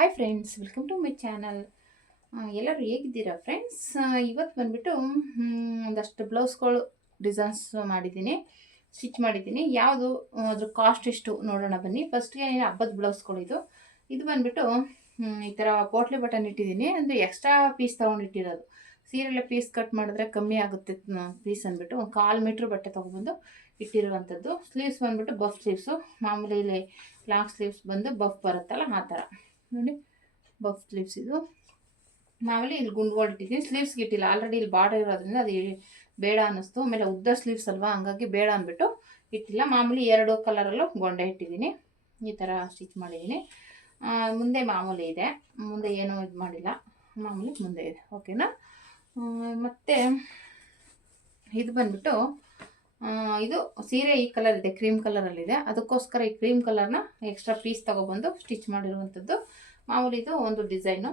Hi friends welcome to my channel ಎಲ್ಲರೂ ಹೇಗಿದ್ದೀರಾ friends ಇವತ್ತು ಬಂದುಬಿಟ್ಟು ಒಂದಷ್ಟು ಬ್ಲೌಸ್ಗಳು ಡಿಸೈನ್ಸ್ ಮಾಡಿದ್ದೀನಿ ಸ್ಟಿಚ್ ಮಾಡಿದ್ದೀನಿ. ಯಾವುದು, ಅದ್ರ ಕಾಸ್ಟ್ ಎಷ್ಟು ನೋಡೋಣ ಬನ್ನಿ. ಫಸ್ಟ್ಗೆ ಹಬ್ಬದ ಬ್ಲೌಸ್ಗಳು ಇದು. ಇದು ಬಂದುಬಿಟ್ಟು ಈ ಥರ ಪೋಟ್ಲಿ ಬಟನ್ ಇಟ್ಟಿದ್ದೀನಿ. ಅಂದರೆ ಎಕ್ಸ್ಟ್ರಾ ಪೀಸ್ ತೊಗೊಂಡಿಟ್ಟಿರೋದು ಸೀರೆಲ್ಲ ಪೀಸ್ ಕಟ್ ಮಾಡಿದ್ರೆ ಕಮ್ಮಿ ಆಗುತ್ತೆ ಪೀಸ್ ಅಂದ್ಬಿಟ್ಟು. ಒಂದು ಕಾಲು ಮೀಟ್ರ್ ಬಟ್ಟೆ ತೊಗೊಬಂದು ಇಟ್ಟಿರುವಂಥದ್ದು. ಸ್ಲೀವ್ಸ್ ಬಂದುಬಿಟ್ಟು ಬಫ್ ಸ್ಲೀವ್ಸು ಮಾಮೂಲಿ ಲಾಂಗ್ ಸ್ಲೀವ್ಸ್ ಬಂದು ಬಫ್ ಬರುತ್ತಲ್ಲ, ಆ ಥರ ನೋಡಿ ಬಫ್ ಸ್ಲೀವ್ಸ್ ಇದು. ಮಾಮೂಲಿ ಇಲ್ಲಿ ಗುಂಡ್ಗಳು ಇಟ್ಟಿದ್ದೀನಿ. ಸ್ಲೀವ್ಸ್ ಇಟ್ಟಿಲ್ಲ. ಆಲ್ರೆಡಿ ಇಲ್ಲಿ ಬಾರ್ಡರ್ ಇರೋದ್ರಿಂದ ಅದು ಬೇಡ ಅನ್ನಿಸ್ತು. ಆಮೇಲೆ ಉದ್ದ ಸ್ಲೀವ್ಸ್ ಅಲ್ವಾ? ಹಂಗಾಗಿ ಬೇಡ ಅಂದ್ಬಿಟ್ಟು ಇಟ್ಟಿಲ್ಲ. ಮಾಮೂಲಿ ಎರಡು ಕಲರಲ್ಲೂ ಗೊಂಡೆ ಇಟ್ಟಿದ್ದೀನಿ. ಈ ಥರ ಸ್ಟಿಚ್ ಮಾಡಿದ್ದೀನಿ. ಮುಂದೆ ಮಾಮೂಲಿ ಇದೆ. ಮುಂದೆ ಏನೂ ಇದು ಮಾಡಿಲ್ಲ. ಮಾಮೂಲಿ ಮುಂದೆ ಇದೆ. ಓಕೆನಾ ಮತ್ತು ಇದು ಬಂದ್ಬಿಟ್ಟು ಇದು ಸೀರೆ ಈ ಕಲರ್ ಇದೆ ಕ್ರೀಮ್ ಕಲರಲ್ಲಿದೆ ಅದಕ್ಕೋಸ್ಕರ ಈ ಕ್ರೀಮ್ ಕಲರ್ನ ಎಕ್ಸ್ಟ್ರಾ ಪೀಸ್ ತೊಗೊಬಂದು ಸ್ಟಿಚ್ ಮಾಡಿರುವಂಥದ್ದು. ಮಾಮೂಲಿ ಇದು ಒಂದು ಡಿಸೈನು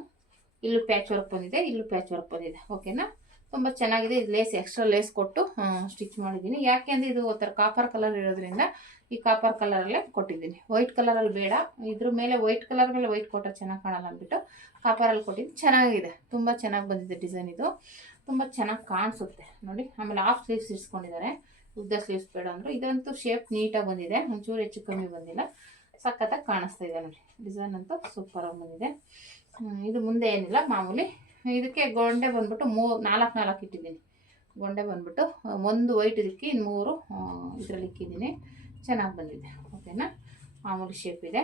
ಇಲ್ಲೂ ಪ್ಯಾಚ್ ವರ್ಕ್ ಬಂದಿದೆ, ಇಲ್ಲೂ ಪ್ಯಾಚ್ ವರ್ಕ್ ಬಂದಿದೆ. ಓಕೆನಾ ತುಂಬ ಚೆನ್ನಾಗಿದೆ. ಇದು ಲೇಸ್ ಎಕ್ಸ್ಟ್ರಾ ಲೇಸ್ ಕೊಟ್ಟು ಸ್ಟಿಚ್ ಮಾಡಿದ್ದೀನಿ. ಯಾಕೆ ಅಂದರೆ ಇದು ಒಂಥರ ಕಾಪರ್ ಕಲರ್ ಇರೋದ್ರಿಂದ ಈ ಕಾಪರ್ ಕಲರಲ್ಲೇ ಕೊಟ್ಟಿದ್ದೀನಿ. ವೈಟ್ ಕಲರಲ್ಲಿ ಬೇಡ. ಇದ್ರ ಮೇಲೆ ವೈಟ್ ಕಲರ್ ಮೇಲೆ ವೈಟ್ ಕೊಟ್ಟರೆ ಚೆನ್ನಾಗಿ ಕಾಣಲ್ಲ ಅಂದ್ಬಿಟ್ಟು ಕಾಪರಲ್ಲಿ ಕೊಟ್ಟಿದ್ದೀನಿ. ಚೆನ್ನಾಗಿದೆ. ತುಂಬ ಚೆನ್ನಾಗಿ ಬಂದಿದೆ ಡಿಸೈನ್ ಇದು. ತುಂಬ ಚೆನ್ನಾಗಿ ಕಾಣಿಸುತ್ತೆ. ನೋಡಿ, ಆಮೇಲೆ ಹಾಫ್ ಸ್ಲೀವ್ಸ್ ಇರಿಸ್ಕೊಂಡಿದ್ದಾರೆ ಉದ್ದ ಸ್ಲೀವ್ಸ್ ಬೇಡ ಅಂದರು ಇದಂತೂ ಶೇಪ್ ನೀಟಾಗಿ ಬಂದಿದೆ. ಒಂಚೂರು ಹೆಚ್ಚು ಕಮ್ಮಿ ಬಂದಿಲ್ಲ. ಸಖತ್ತಾಗಿ ಕಾಣಿಸ್ತಾ ಇದೆ ನೋಡಿ. ಡಿಸೈನ್ ಅಂತೂ ಸೂಪರಾಗಿ ಬಂದಿದೆ. ಇದು ಮುಂದೆ ಏನಿಲ್ಲ, ಮಾಮೂಲಿ ಇದಕ್ಕೆ ಗೊಂಡೆ ಬಂದ್ಬಿಟ್ಟು ಮೂ, ನಾಲ್ಕು ನಾಲ್ಕು ಇಟ್ಟಿದ್ದೀನಿ. ಗೊಂಡೆ ಬಂದ್ಬಿಟ್ಟು, ಒಂದು ವೈಟ್ ಇದಕ್ಕೆ ಇನ್ನು ಮೂರು ಇದರಲ್ಲಿ ಇಕ್ಕಿದ್ದೀನಿ. ಚೆನ್ನಾಗಿ ಬಂದಿದೆ. ಓಕೆನಾ ಮಾಮೂಲಿ ಶೇಪ್ ಇದೆ.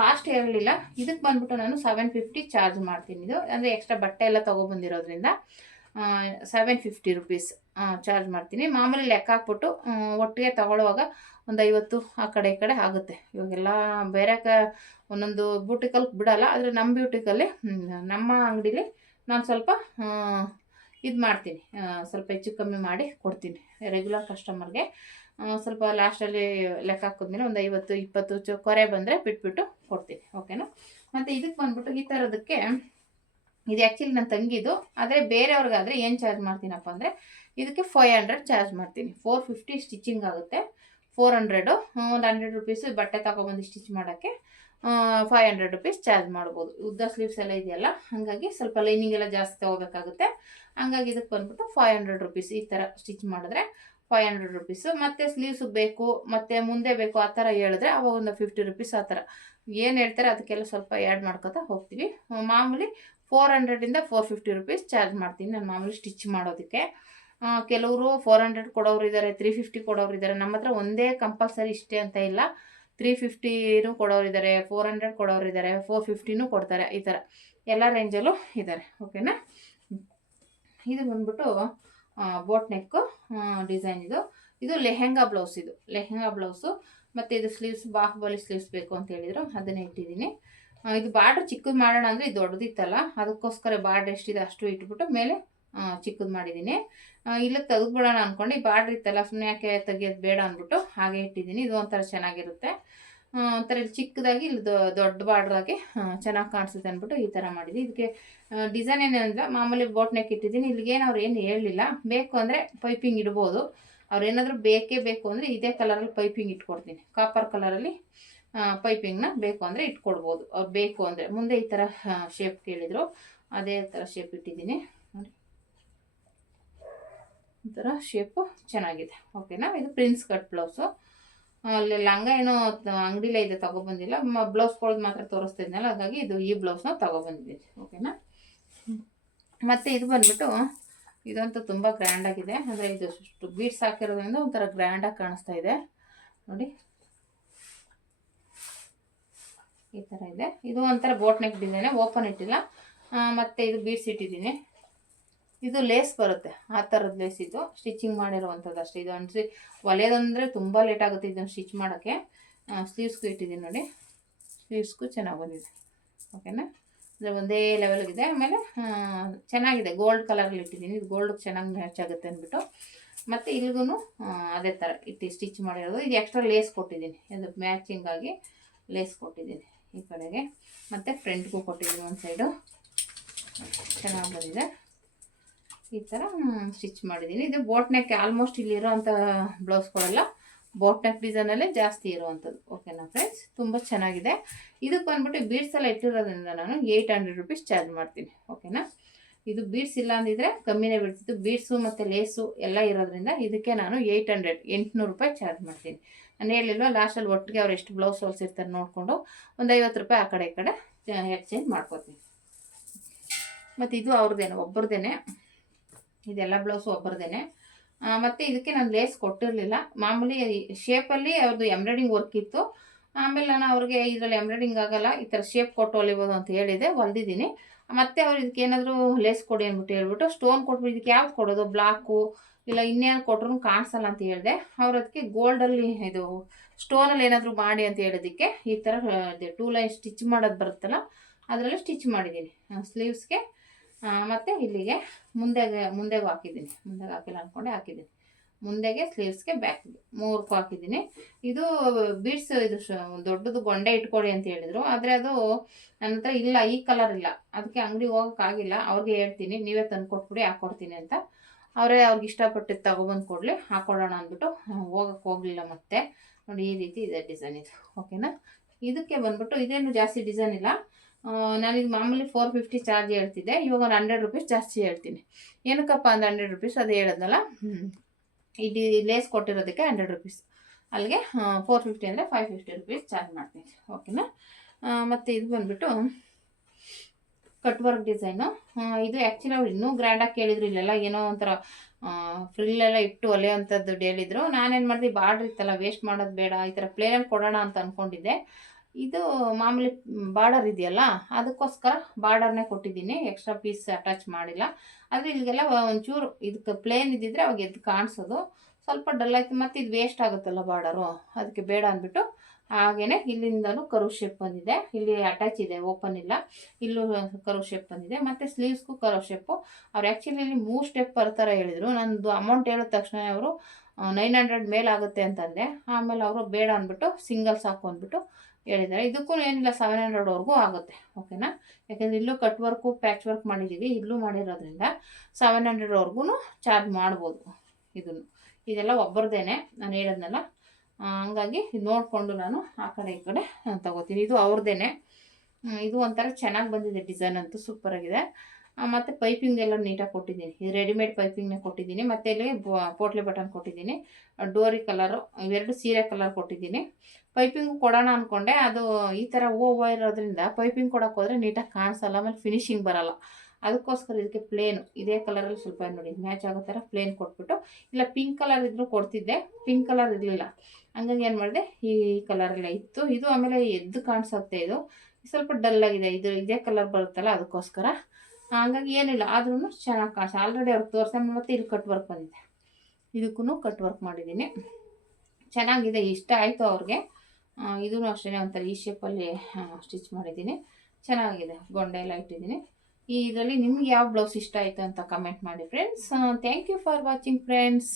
ಕಾಸ್ಟ್ ಇರಲಿಲ್ಲ ಇದಕ್ಕೆ ಬಂದ್ಬಿಟ್ಟು ನಾನು ಸೆವೆನ್ ಫಿಫ್ಟಿ ಚಾರ್ಜ್ ಮಾಡ್ತೀನಿ ಇದು. ಅಂದರೆ ಎಕ್ಸ್ಟ್ರಾ ಬಟ್ಟೆ ಎಲ್ಲ ತೊಗೊಬಂದಿರೋದ್ರಿಂದ ಸೆವೆನ್ ಫಿಫ್ಟಿ ರುಪೀಸ್ ಚಾರ್ಜ್ ಮಾಡ್ತೀನಿ. ಮಾಮೂಲಿ ಲೆಕ್ಕ ಹಾಕ್ಬಿಟ್ಟು ಒಟ್ಟಿಗೆ ತಗೊಳ್ಳುವಾಗ ಒಂದು ಐವತ್ತು ಆ ಕಡೆ ಈ ಕಡೆ ಆಗುತ್ತೆ. ಇವಾಗೆಲ್ಲ ಬೇರೆ ಕ, ಒಂದೊಂದು ಬ್ಯೂಟಿಕಲ್ ಬಿಡಲ್ಲ, ಆದರೆ ನಮ್ಮ ಬ್ಯೂಟಿಕಲ್ಲಿ ನಮ್ಮ ಅಂಗಡೀಲಿ ನಾನು ಸ್ವಲ್ಪ ಇದು ಮಾಡ್ತೀನಿ. ಸ್ವಲ್ಪ ಹೆಚ್ಚು ಕಮ್ಮಿ ಮಾಡಿ ಕೊಡ್ತೀನಿ ರೆಗ್ಯುಲರ್ ಕಸ್ಟಮರ್ಗೆ ಸ್ವಲ್ಪ ಲಾಸ್ಟಲ್ಲಿ ಲೆಕ್ಕ ಹಾಕಿದ್ಮೇಲೆ ಒಂದು ಐವತ್ತು, ಇಪ್ಪತ್ತು ಚೊ, ಕೊರೆ ಬಂದರೆ ಬಿಟ್ಬಿಟ್ಟು ಕೊಡ್ತೀನಿ. ಓಕೆನಾ ಮತ್ತು ಇದಕ್ಕೆ ಬಂದ್ಬಿಟ್ಟು ಈ ಥರದಕ್ಕೆ ಇದು ಆ್ಯಕ್ಚುಲಿ ನನ್ನ ತಂಗಿದು, ಆದರೆ ಬೇರೆಯವ್ರಿಗಾದರೆ ಏನು ಚಾರ್ಜ್ ಮಾಡ್ತೀನಪ್ಪ ಅಂದರೆ, ಇದಕ್ಕೆ ಫೈವ್ ಹಂಡ್ರೆಡ್ ಚಾರ್ಜ್ ಮಾಡ್ತೀನಿ. ಫೋರ್ ಫಿಫ್ಟಿ ಸ್ಟಿಚಿಂಗ್ ಆಗುತ್ತೆ. ಫೋರ್ ಹಂಡ್ರೆಡು ಒಂದು ಹಂಡ್ರೆಡ್ ರುಪೀಸ್ ಬಟ್ಟೆ ತಗೊಬಂದು ಸ್ಟಿಚ್ ಮಾಡೋಕ್ಕೆ ಫೈವ್ ಹಂಡ್ರೆಡ್ ರುಪೀಸ್ ಚಾರ್ಜ್ ಮಾಡ್ಬೋದು. ಉದ್ದ ಸ್ಲೀವ್ಸ್ ಎಲ್ಲ ಇದೆಯಲ್ಲ, ಹಾಗಾಗಿ ಸ್ವಲ್ಪ ಲೈನಿಂಗ್ ಎಲ್ಲ ಜಾಸ್ತಿ ತೊಗೋಬೇಕಾಗುತ್ತೆ. ಹಂಗಾಗಿ ಇದಕ್ಕೆ ಬಂದ್ಬಿಟ್ಟು ಫೈವ್ ಹಂಡ್ರೆಡ್ ರುಪೀಸ್ ಈ ಥರ ಸ್ಟಿಚ್ ಮಾಡಿದ್ರೆ ಫೈವ್ ಹಂಡ್ರೆಡ್ ರುಪೀಸು ಮತ್ತು ಸ್ಲೀವ್ಸ್ ಬೇಕು, ಮತ್ತು ಮುಂದೆ ಬೇಕು, ಆ ಥರ ಹೇಳಿದ್ರೆ ಅವಾಗ ಒಂದು ಫಿಫ್ಟಿ ರುಪೀಸ್ ಆ ಥರ ಏನು ಹೇಳ್ತಾರೆ ಅದಕ್ಕೆಲ್ಲ ಸ್ವಲ್ಪ ಆ್ಯಡ್ ಮಾಡ್ಕೊತಾ ಹೋಗ್ತೀವಿ. ಮಾಮೂಲಿ ಫೋರ್ ಹಂಡ್ರೆಡಿಂದ ಫೋರ್ ಫಿಫ್ಟಿ ರುಪೀಸ್ ಚಾರ್ಜ್ ಮಾಡ್ತೀನಿ. ನಾನು ಮಾಮೂಲಿ ಸ್ಟಿಚ್ ಮಾಡೋದಕ್ಕೆ. ಕೆಲವರು ಫೋರ್ ಹಂಡ್ರೆಡ್ ಕೊಡೋರು ಇದ್ದಾರೆ ತ್ರೀ ಫಿಫ್ಟಿ ಕೊಡೋರು ಇದ್ದಾರೆ ನಮ್ಮ ಹತ್ರ ಒಂದೇ ಕಂಪಲ್ಸರಿ ಇಷ್ಟೇ ಅಂತ ಇಲ್ಲ. ತ್ರೀ ಫಿಫ್ಟಿನೂ ಕೊಡೋರು ಇದ್ದಾರೆ ಫೋರ್ ಹಂಡ್ರೆಡ್ ಕೊಡೋರು ಇದ್ದಾರೆ ಫೋರ್ ಫಿಫ್ಟಿನೂ ಕೊಡ್ತಾರೆ ಈ ಥರ ಎಲ್ಲ ರೇಂಜಲ್ಲೂ ಇದ್ದಾರೆ ಓಕೆನಾ ಇದು ಬಂದ್ಬಿಟ್ಟು ಬೋಟ್ ನೆಕ್ಕು ಡಿಸೈನ್ ಇದು. ಇದು ಲೆಹೆಂಗಾ ಬ್ಲೌಸ್ ಇದು. ಲೆಹೆಂಗಾ ಬ್ಲೌಸು ಮತ್ತು ಇದು ಸ್ಲೀವ್ಸ್ ಬಾಹುಬಲಿ ಸ್ಲೀವ್ಸ್ ಬೇಕು ಅಂತ ಹೇಳಿದರು. ಅದನ್ನೇ ಇಟ್ಟಿದ್ದೀನಿ. ಇದು ಬಾರ್ಡ್ರ್ ಚಿಕ್ಕದು ಮಾಡೋಣ ಅಂದರೆ ಇದು ದೊಡ್ಡದಿತ್ತಲ್ಲ, ಅದಕ್ಕೋಸ್ಕರ ಬಾರ್ಡ್ರ್ ಎಷ್ಟಿದೆ ಅಷ್ಟು ಇಟ್ಬಿಟ್ಟು ಮೇಲೆ ಚಿಕ್ಕದು ಮಾಡಿದ್ದೀನಿ ಇಲ್ಲ ತೆಗೆದ್ಬಿಡೋಣ ಅಂದ್ಕೊಂಡು ಈ ಬಾರ್ಡ್ರ್ ಇತ್ತಲ್ಲ ಸುಮ್ಮನೆ ಯಾಕೆ ತೆಗಿಯೋದು ಬೇಡ ಅಂದ್ಬಿಟ್ಟು ಹಾಗೆ ಇಟ್ಟಿದ್ದೀನಿ ಇದು ಒಂಥರ ಚೆನ್ನಾಗಿರುತ್ತೆ. ಒಂಥರ ಇಲ್ಲಿ ಚಿಕ್ಕದಾಗಿ, ಇಲ್ಲಿ ದೊಡ್ಡ ಬಾರ್ಡ್ರಾಗಿ ಚೆನ್ನಾಗಿ ಕಾಣಿಸುತ್ತೆ ಅಂದ್ಬಿಟ್ಟು ಈ ಥರ ಮಾಡಿದ್ದೀನಿ ಇದಕ್ಕೆ ಡಿಸೈನ್ ಏನಂದ್ರೆ ಮಾಮೂಲಿ ಬೋಟ್ ನೆಕ್ ಇಟ್ಟಿದ್ದೀನಿ ಇಲ್ಲಿಗೇನು ಅವ್ರು ಏನು ಹೇಳಲಿಲ್ಲ. ಬೇಕು ಅಂದರೆ ಪೈಪಿಂಗ್ ಇಡ್ಬೋದು. ಅವ್ರು ಏನಾದರೂ ಬೇಕೇ ಬೇಕು ಅಂದರೆ ಇದೇ ಕಲರಲ್ಲಿ ಪೈಪಿಂಗ್ ಇಟ್ಕೊಡ್ತೀನಿ. ಕಾಪರ್ ಕಲರಲ್ಲಿ. ಪೈಪಿಂಗ್ನ ಬೇಕು ಅಂದರೆ ಇಟ್ಕೊಡ್ಬೋದು. ಬೇಕು ಅಂದರೆ, ಮುಂದೆ ಈ ಥರ ಶೇಪ್ ಕೇಳಿದರು, ಅದೇ ಥರ ಶೇಪ್ ಇಟ್ಟಿದ್ದೀನಿ. ನೋಡಿ. ಈ ಥರ ಶೇಪು ಚೆನ್ನಾಗಿದೆ. ಓಕೆನಾ ಇದು ಪ್ರಿನ್ಸ್ ಕಟ್ ಬ್ಲೌಸು ಅಲ್ಲಿ ಲಂಗ ಏನೋ ಅಂಗಡಿಲೇ ಇದೆ, ತಗೊಬಂದಿಲ್ಲ. ಬ್ಲೌಸ್ಗಳದ್ದು ಮಾತ್ರ ತೋರಿಸ್ತಾ ಇದ್ನಲ್ಲ, ಹಾಗಾಗಿ ಇದು ಈ ಬ್ಲೌಸ್ನ ತಗೊಬಂದಿದ್ದೀನಿ. ಓಕೆನಾ ಮತ್ತು ಇದು ಬಂದ್ಬಿಟ್ಟು, ಇದಂತೂ ತುಂಬ ಗ್ರ್ಯಾಂಡಾಗಿದೆ ಅಂದರೆ ಇದು ಬೀಟ್ಸ್ ಹಾಕಿರೋದ್ರಿಂದ ಒಂಥರ ಗ್ರ್ಯಾಂಡಾಗಿ ಕಾಣಿಸ್ತಾ ಇದೆ. ನೋಡಿ. ಈ ಥರ ಇದೆ. ಇದು ಒಂಥರ ಬೋಟ್ ನೆಕ್ ಡಿಸೈನ್ ಓಪನ್ ಇಟ್ಟಿಲ್ಲ. ಮತ್ತು ಇದು ಬೀಡ್ಸ್ ಇಟ್ಟಿದ್ದೀನಿ. ಇದು ಲೇಸ್ ಬರುತ್ತೆ. ಆ ಥರದ ಲೇಸ್ ಇದು. ಸ್ಟಿಚಿಂಗ್ ಮಾಡಿರುವಂಥದ್ದು ಅಷ್ಟೇ. ಇದು ಅನ್ಸಿ ಒಲೆಯೋದಂದರೆ ತುಂಬ ಲೇಟ್ ಆಗುತ್ತೆ ಇದನ್ನು ಸ್ಟಿಚ್ ಮಾಡೋಕ್ಕೆ. ಸ್ಲೀವ್ಸ್ಗೂ ಇಟ್ಟಿದ್ದೀನಿ ನೋಡಿ. ಸ್ಲೀವ್ಸ್ಗೂ ಚೆನ್ನಾಗಿ ಬಂದಿದೆ. ಓಕೆನಾ ಅಂದರೆ ಒಂದೇ ಲೆವೆಲ್ಗಿದೆ ಆಮೇಲೆ ಚೆನ್ನಾಗಿದೆ. ಗೋಲ್ಡ್ ಕಲರಲ್ಲಿ ಇಟ್ಟಿದ್ದೀನಿ. ಇದು ಗೋಲ್ಡ್ ಚೆನ್ನಾಗಿ ಮ್ಯಾಚ್ ಆಗುತ್ತೆ ಅಂದ್ಬಿಟ್ಟು. ಮತ್ತು ಇಲ್ಲಿಗೂ ಅದೇ ಥರ ಇಟ್ಟು ಸ್ಟಿಚ್ ಮಾಡಿರೋದು. ಇದು ಎಕ್ಸ್ಟ್ರಾ ಲೇಸ್ ಕೊಟ್ಟಿದ್ದೀನಿ. ಇದು ಮ್ಯಾಚಿಂಗ್ ಆಗಿ ಲೇಸ್ ಕೊಟ್ಟಿದ್ದೀನಿ. ಕಡೆಗೆ ಮತ್ತು ಫ್ರಂಟ್ಗೂ ಕೊಟ್ಟಿದ್ದೀನಿ ಒಂದು ಸೈಡು ಚೆನ್ನಾಗಿ ಬಂದಿದೆ. ಈ ಥರ ಸ್ಟಿಚ್ ಮಾಡಿದ್ದೀನಿ. ಇದು ಬೋಟ್ ನೆಕ್ ಆಲ್ಮೋಸ್ಟ್ ಇಲ್ಲಿರೋ ಅಂಥ ಬ್ಲೌಸ್ಗಳೆಲ್ಲ ಬೋಟ್ ನೆಕ್ ಡಿಸೈನಲ್ಲೇ ಜಾಸ್ತಿ ಇರುವಂಥದ್ದು ಓಕೆನಾ ಫ್ರೆಂಡ್ಸ್ ತುಂಬ ಚೆನ್ನಾಗಿದೆ. ಇದಕ್ಕೆ ಬಂದ್ಬಿಟ್ಟು ಬೀಡ್ಸ್ ಎಲ್ಲ ಇಟ್ಟಿರೋದ್ರಿಂದ ನಾನು ಏಯ್ಟ್ ಹಂಡ್ರೆಡ್ ರುಪೀಸ್ ಚಾರ್ಜ್ ಮಾಡ್ತೀನಿ. ಓಕೆನಾ ಇದು ಬೀಡ್ಸ್ ಇಲ್ಲ ಅಂದಿದ್ರೆ ಕಮ್ಮಿನೇ ಬೀಳ್ತಿತ್ತು. ಬೀಡ್ಸು ಮತ್ತು ಲೇಸು ಎಲ್ಲ ಇರೋದ್ರಿಂದ ಇದಕ್ಕೆ ನಾನು ಏಯ್ಟ್ ಹಂಡ್ರೆಡ್ ಎಂಟುನೂರು ರೂಪಾಯಿ ಚಾರ್ಜ್ ಮಾಡ್ತೀನಿ. ನಾನು ಹೇಳಿಲ್ವ ಲಾಸ್ಟಲ್ಲಿ ಒಟ್ಟಿಗೆ ಅವ್ರು ಎಷ್ಟು ಬ್ಲೌಸ್ ಹೊಲ್ಸಿರ್ತಾರೆ ನೋಡಿಕೊಂಡು ಒಂದು ಐವತ್ತು ರೂಪಾಯಿ ಆ ಕಡೆ ಈ ಕಡೆ ಎಕ್ಸ್ಚೇಂಜ್ ಮಾಡ್ಕೋತೀನಿ ಮತ್ತು ಇದು ಅವ್ರದ್ದೇನೆ ಒಬ್ಬರದೇನೆ ಇದೆಲ್ಲ ಬ್ಲೌಸು ಒಬ್ಬರದೇನೆ ಮತ್ತು ಇದಕ್ಕೆ ನಾನು ಲೇಸ್ ಕೊಟ್ಟಿರಲಿಲ್ಲ. ಮಾಮೂಲಿ ಶೇಪಲ್ಲಿ ಅವ್ರದ್ದು ಎಂಬ್ರಾಯ್ಡಿಂಗ್ ವರ್ಕ್ ಇತ್ತು. ಆಮೇಲೆ ನಾನು ಅವ್ರಿಗೆ ಇದರಲ್ಲಿ ಎಂಬ್ರಾಯ್ಡಿಂಗ್ ಆಗಲ್ಲ, ಈ ಥರ ಶೇಪ್ ಕೊಟ್ಟು ಹೊಲಿಬೋದು ಅಂತ ಹೇಳಿದೆ, ಹೊಲ್ದಿದ್ದೀನಿ. ಮತ್ತು ಅವ್ರು ಇದಕ್ಕೆ ಏನಾದರೂ ಲೇಸ್ ಕೊಡಿ ಅಂದ್ಬಿಟ್ಟು ಹೇಳ್ಬಿಟ್ಟು ಸ್ಟೋನ್ ಕೊಟ್ಬಿಟ್ಟು ಇದಕ್ಕೆ ಯಾವ್ದು ಕೊಡೋದು? ಬ್ಲಾಕು ಇಲ್ಲ ಇನ್ನೇನು ಕೊಟ್ರು ಕಾಣಿಸಲ್ಲ ಅಂತ ಹೇಳಿದೆ. ಅವ್ರು ಅದಕ್ಕೆ ಗೋಲ್ಡಲ್ಲಿ ಇದು ಸ್ಟೋನಲ್ಲಿ ಏನಾದರೂ ಮಾಡಿ ಅಂತ ಹೇಳೋದಕ್ಕೆ ಈ ಥರ ಟೂ ಲೈನ್ ಸ್ಟಿಚ್ ಮಾಡೋದು ಬರುತ್ತಲ್ಲ, ಅದರಲ್ಲಿ ಸ್ಟಿಚ್ ಮಾಡಿದ್ದೀನಿ. ಸ್ಲೀವ್ಸ್ಗೆ ಮತ್ತು ಇಲ್ಲಿಗೆ ಮುಂದೆಗೆ, ಮುಂದೆಗೂ ಹಾಕಿದ್ದೀನಿ. ಮುಂದೆಗೆ ಹಾಕಿಲ್ಲ ಅಂದ್ಕೊಂಡೆ ಹಾಕಿದ್ದೀನಿ. ಮುಂದೆಗೆ ಸ್ಲೀವ್ಸ್ಗೆ ಬ್ಯಾಕ್ ಮೂರ್ಕು ಹಾಕಿದ್ದೀನಿ. ಇದು ಬೀಡ್ಸ್ ಇದು ದೊಡ್ಡದು ಗೊಂಡೆ ಇಟ್ಕೊಳ್ಳಿ ಅಂತ ಹೇಳಿದರು. ಆದರೆ ಅದು ನನ್ನ ಹತ್ರ ಇಲ್ಲ, ಈ ಕಲರ್ ಇಲ್ಲ. ಅದಕ್ಕೆ ಅಂಗಡಿಗೆ ಹೋಗೋಕ್ಕಾಗಿಲ್ಲ ಅವ್ರಿಗೆ ಹೇಳ್ತೀನಿ, ನೀವೇ ತಂದು ಕೊಟ್ಬಿಡಿ ಹಾಕ್ಕೊಡ್ತೀನಿ ಅಂತ. ಅವರೇ ಅವ್ರಿಗೆ ಇಷ್ಟಪಟ್ಟಿದ್ದು ತಗೊಬಂದು ಕೊಡಲಿ ಹಾಕ್ಕೊಡೋಣ ಅಂದ್ಬಿಟ್ಟು ಹೋಗಕ್ಕೆ ಹೋಗಲಿಲ್ಲ ಮತ್ತೆ. ನೋಡಿ, ಈ ರೀತಿ ಇದೆ ಡಿಸೈನ್ ಇದು. ಓಕೆನಾ ಇದಕ್ಕೆ ಬಂದ್ಬಿಟ್ಟು ಇದೇನು ಜಾಸ್ತಿ ಡಿಸೈನ್ ಇಲ್ಲ. ನಾನೀಗ ಮಾಮೂಲಿ ಫೋರ್ ಫಿಫ್ಟಿ ಚಾರ್ಜ್ ಹೇಳ್ತಿದ್ದೆ. ಇವಾಗ ಒಂದು ಹಂಡ್ರೆಡ್ ರುಪೀಸ್ ಜಾಸ್ತಿ ಹೇಳ್ತೀನಿ. ಏನಕ್ಕಪ್ಪ ಒಂದು ಹಂಡ್ರೆಡ್ ರುಪೀಸ್ ಅದು ಹೇಳೋದಲ್ಲ ಇಡೀ ಇದು ಲೇಸ್ ಕೊಟ್ಟಿರೋದಕ್ಕೆ ಹಂಡ್ರೆಡ್ ರುಪೀಸ್ ಅಲ್ಲಿಗೆ ಫೋರ್ ಫಿಫ್ಟಿ ಅಂದರೆ ಫೈವ್ ಫಿಫ್ಟಿ ರುಪೀಸ್ ಚಾರ್ಜ್ ಮಾಡ್ತೀನಿ. ಓಕೆನಾ ಮತ್ತು ಇದು ಬಂದ್ಬಿಟ್ಟು ಕಟ್ ವರ್ಕ್ ಡಿಸೈನು ಇದು ಆ್ಯಕ್ಚುಲಿ ಅವ್ರು ಇನ್ನೂ ಗ್ರ್ಯಾಂಡಾಗಿ ಕೇಳಿದ್ರು ಇಲ್ಲೆಲ್ಲ ಏನೋ ಒಂಥರ ಫ್ರಿಲ್ಲೆಲ್ಲ ಇಟ್ಟು ಹೊಲೆಯುವಂಥದ್ದು ಹೇಳಿದ್ರು. ನಾನೇನು ಮಾಡಿದೆ ಬಾರ್ಡ್ರ್ ಇತ್ತಲ್ಲ ವೇಸ್ಟ್ ಮಾಡೋದು ಬೇಡ, ಈ ಥರ ಪ್ಲೇನಲ್ಲಿ ಕೊಡೋಣ ಅಂತ ಅಂದ್ಕೊಂಡಿದ್ದೆ ಇದು ಮಾಮೂಲಿ ಬಾರ್ಡರ್ ಇದೆಯಲ್ಲ, ಅದಕ್ಕೋಸ್ಕರ ಬಾರ್ಡರ್ನೇ ಕೊಟ್ಟಿದ್ದೀನಿ. ಎಕ್ಸ್ಟ್ರಾ ಪೀಸ್ ಅಟ್ಯಾಚ್ ಮಾಡಿಲ್ಲ. ಆದರೆ ಇಲ್ಲಿಗೆಲ್ಲ ಒಂಚೂರು ಇದಕ್ಕೆ ಪ್ಲೇನ್ ಇದ್ದಿದ್ರೆ ಅವಾಗ ಎದ್ದು ಕಾಣಿಸೋದು. ಸ್ವಲ್ಪ ಡಲ್ ಆಯ್ತು, ಮತ್ತು ಇದು ವೇಸ್ಟ್ ಆಗುತ್ತಲ್ಲ ಬಾರ್ಡರು, ಅದಕ್ಕೆ ಬೇಡ ಅಂದ್ಬಿಟ್ಟು ಹಾಗೇನೆ ಇಲ್ಲಿಂದಲೂ ಕರು ಶೇಪ್ ಬಂದಿದೆ. ಇಲ್ಲಿ ಅಟ್ಯಾಚ್ ಇದೆ ಓಪನ್ ಇಲ್ಲ. ಇಲ್ಲೂ ಕರು ಶೇಪ್ ಬಂದಿದೆ. ಮತ್ತು ಸ್ಲೀವ್ಸ್ಗೂ ಕರು ಶೇಪು ಅವ್ರು ಆ್ಯಕ್ಚುಲಿ ಇಲ್ಲಿ ಮೂರು ಸ್ಟೆಪ್ ಬರ್ತಾರೆ ಹೇಳಿದರು. ನಂದು ಅಮೌಂಟ್ ಹೇಳಿದ ತಕ್ಷಣ ಅವರು ನೈನ್ ಹಂಡ್ರೆಡ್ ಮೇಲೆ ಆಗುತ್ತೆ ಅಂತಂದೆ. ಆಮೇಲೆ ಅವರು ಬೇಡ ಅಂದ್ಬಿಟ್ಟು ಸಿಂಗಲ್ ಸಾಕು ಅಂದ್ಬಿಟ್ಟು ಹೇಳಿದ್ದಾರೆ. ಇದಕ್ಕೂ ಏನಿಲ್ಲ ಸೆವೆನ್ ಹಂಡ್ರೆಡ್ವರೆಗೂ ಆಗುತ್ತೆ. ಓಕೆನಾ ಯಾಕೆಂದರೆ ಇಲ್ಲೂ ಕಟ್ ವರ್ಕು ಪ್ಯಾಚ್ ವರ್ಕ್ ಮಾಡಿದ್ದೀವಿ ಇಲ್ಲೂ ಮಾಡಿರೋದ್ರಿಂದ ಸೆವೆನ್ ಹಂಡ್ರೆಡ್ವರೆಗೂ ಚಾರ್ಜ್ ಮಾಡ್ಬೋದು. ಇದನ್ನು. ಇದೆಲ್ಲ ಒಬ್ಬರದೇನೆ ನಾನು ಹೇಳಿದ್ನಲ್ಲ ಹಂಗಾಗಿ ಇದು ನೋಡಿಕೊಂಡು ನಾನು ಆ ಕಡೆ ಈ ಕಡೆ ತಗೋತೀನಿ. ಇದು ಅವ್ರದ್ದೇ ಇದು ಒಂಥರ ಚೆನ್ನಾಗಿ ಬಂದಿದೆ ಡಿಸೈನ್ ಅಂತೂ ಸೂಪರಾಗಿದೆ ಮತ್ತು ಪೈಪಿಂಗ್ ಎಲ್ಲ ನೀಟಾಗಿ ಕೊಟ್ಟಿದ್ದೀನಿ. ಇದು ರೆಡಿಮೇಡ್ ಪೈಪಿಂಗ್ನ ಕೊಟ್ಟಿದ್ದೀನಿ. ಮತ್ತು ಇಲ್ಲಿ ಪೋಟ್ಲಿ ಬಟನ್ ಕೊಟ್ಟಿದ್ದೀನಿ. ಡೋರಿ ಕಲರು ಇವೆರಡು ಸೀರೆ ಕಲರ್ ಕೊಟ್ಟಿದ್ದೀನಿ. ಪೈಪಿಂಗ್ ಕೊಡೋಣ ಅಂದ್ಕೊಂಡೆ ಅದು ಈ ಥರ ಹೂವು ಇರೋದ್ರಿಂದ ಪೈಪಿಂಗ್ ಕೊಡೋಕೆ ಹೋದರೆ ನೀಟಾಗಿ ಕಾಣಿಸಲ್ಲ. ಆಮೇಲೆ ಫಿನಿಶಿಂಗ್ ಬರಲ್ಲ. ಅದಕ್ಕೋಸ್ಕರ ಇದಕ್ಕೆ ಪ್ಲೇನು ಇದೇ ಕಲರಲ್ಲಿ ಸ್ವಲ್ಪ ನೋಡಿ ಮ್ಯಾಚ್ ಆಗೋ ಥರ ಪ್ಲೇನ್ ಕೊಟ್ಬಿಟ್ಟು, ಇಲ್ಲ ಪಿಂಕ್ ಕಲರ್ ಇದ್ದರೂ ಕೊಡ್ತಿದ್ದೆ. ಪಿಂಕ್ ಕಲರ್ ಇರಲಿಲ್ಲ. ಹಂಗಾಗಿ ಏನು ಮಾಡಿದೆ, ಈ ಕಲರೆಲ್ಲ ಇತ್ತು. ಇದು ಆಮೇಲೆ ಎದ್ದು ಕಾಣಿಸುತ್ತೆ ಇದು. ಸ್ವಲ್ಪ ಡಲ್ ಆಗಿದೆ. ಇದು ಇದೇ ಕಲರ್ ಬರುತ್ತಲ್ಲ, ಅದಕ್ಕೋಸ್ಕರ. ಹಂಗಾಗಿ ಏನಿಲ್ಲ. ಆದ್ರೂ ಚೆನ್ನಾಗಿ ಕಾಣಿಸ ಆಲ್ರೆಡಿ ಅವ್ರಿಗೆ ತೋರಿಸ ಮತ್ತೆ ಇಲ್ಲಿ ಕಟ್ ವರ್ಕ್ ಬಂದಿದೆ. ಇದಕ್ಕೂ ಕಟ್ ವರ್ಕ್ ಮಾಡಿದ್ದೀನಿ. ಚೆನ್ನಾಗಿದೆ. ಇಷ್ಟ ಆಯಿತು ಅವ್ರಿಗೆ. ಇದೂ ಅಷ್ಟೇ ಒಂಥರ ಈ ಶೇಪಲ್ಲಿ ಸ್ಟಿಚ್ ಮಾಡಿದ್ದೀನಿ. ಚೆನ್ನಾಗಿದೆ. ಗೊಂಡೆ ಎಲ್ಲ ಇಟ್ಟಿದ್ದೀನಿ. ಈ ಇದರಲ್ಲಿ ನಿಮ್ಗೆ ಯಾವ ಬ್ಲೌಸ್ ಇಷ್ಟ ಆಯಿತು ಅಂತ ಕಮೆಂಟ್ ಮಾಡಿ friends thank you for watching friends